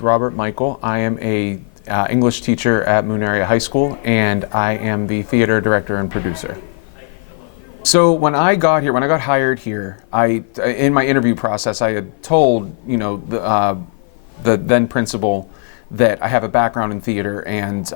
Robert Michael. I am a English teacher at Moon Area High School, and I am the theater director and producer. So when I got here, when I got hired here, in my interview process, I had told the then principal that I have a background in theater, and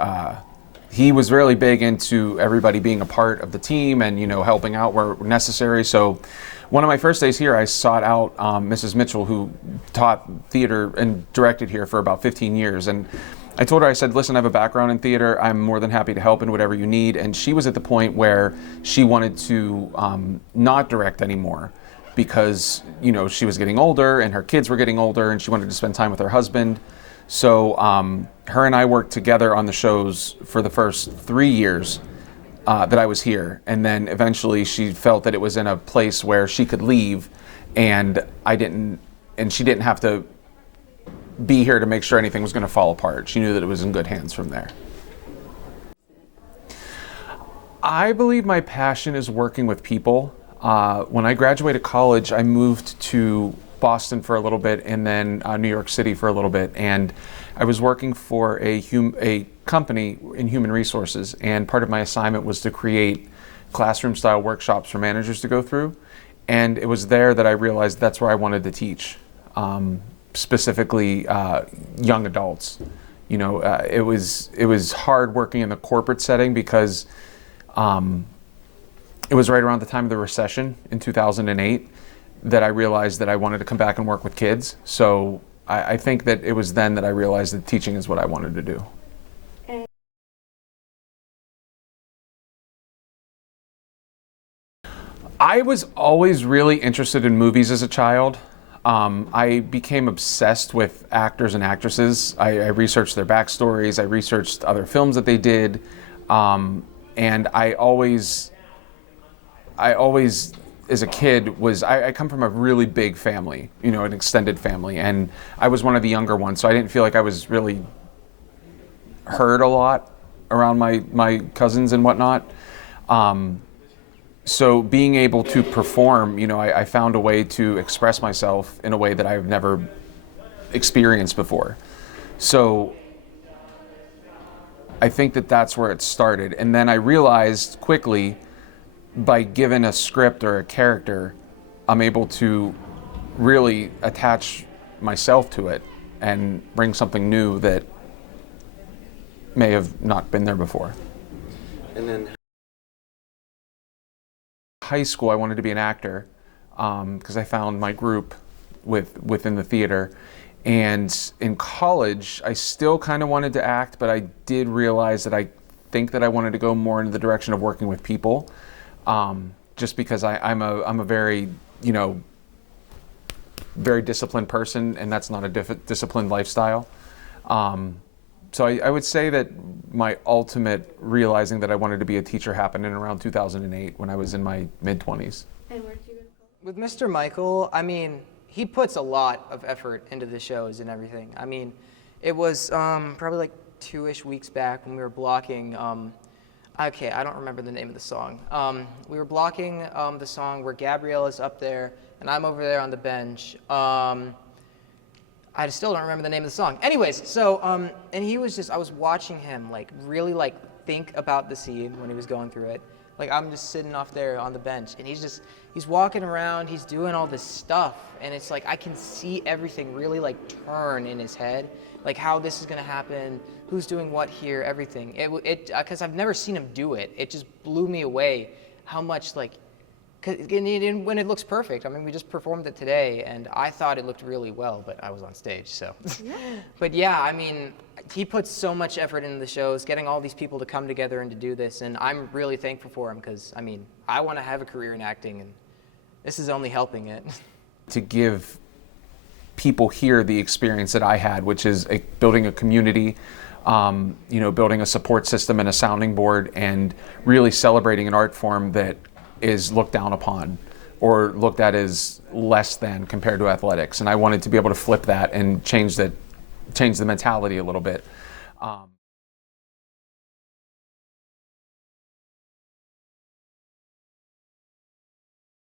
he was really big into everybody being a part of the team and helping out where necessary. So one of my first days here, I sought out Mrs. Mitchell, who taught theater and directed here for about 15 years. And I told her, I said, listen, I have a background in theater. I'm more than happy to help in whatever you need. And she was at the point where she wanted to not direct anymore because, she was getting older and her kids were getting older and she wanted to spend time with her husband. So her and I worked together on the shows for the first 3 years that I was here, and then eventually she felt that it was in a place where she could leave, and she didn't have to be here to make sure anything was going to fall apart. She knew that it was in good hands from there. I believe my passion is working with people. When I graduated college, I moved to Boston for a little bit and then New York City for a little bit, and I was working for a company in human resources, and part of my assignment was to create classroom style workshops for managers to go through, and it was there that I realized that's where I wanted to teach, specifically young adults. It was hard working in the corporate setting because it was right around the time of the recession in 2008 that I realized that I wanted to come back and work with kids. So I think that it was then that I realized that teaching is what I wanted to do. I was always really interested in movies as a child. I became obsessed with actors and actresses. I researched their backstories, I researched other films that they did, and I always, as a kid, I come from a really big family, an extended family, and I was one of the younger ones, so I didn't feel like I was really heard a lot around my cousins and whatnot. So being able to perform, I found a way to express myself in a way that I've never experienced before. So I think that that's where it started. And then I realized quickly, by given a script or a character, I'm able to really attach myself to it and bring something new that may have not been there before. And then high school, I wanted to be an actor because I found my group within the theater. And in college, I still kind of wanted to act, but I did realize that I think that I wanted to go more into the direction of working with people, just because I'm a very, very disciplined person, and that's not a disciplined lifestyle. So I would say that my ultimate realizing that I wanted to be a teacher happened in around 2008 when I was in my mid-20s. And where did you go to college? With Mr. Michael, he puts a lot of effort into the shows and everything. It was probably like 2-ish weeks back when we were blocking, okay, I don't remember the name of the song. We were blocking the song where Gabrielle is up there and I'm over there on the bench. I still don't remember the name of the song. Anyways, so, and he was I was watching him really think about the scene when he was going through it. I'm just sitting off there on the bench and he's walking around, he's doing all this stuff, and it's I can see everything really turn in his head, how this is gonna happen, who's doing what here, everything. Cause I've never seen him do it. It just blew me away how much when it looks perfect. We just performed it today, and I thought it looked really well, but I was on stage, so. Yeah. But yeah, he puts so much effort into the shows, getting all these people to come together and to do this, and I'm really thankful for him, because, I want to have a career in acting, and this is only helping it. To give people here the experience that I had, which is building a community, building a support system and a sounding board, and really celebrating an art form that is looked down upon or looked at as less than compared to athletics. And I wanted to be able to flip that and change the mentality a little bit.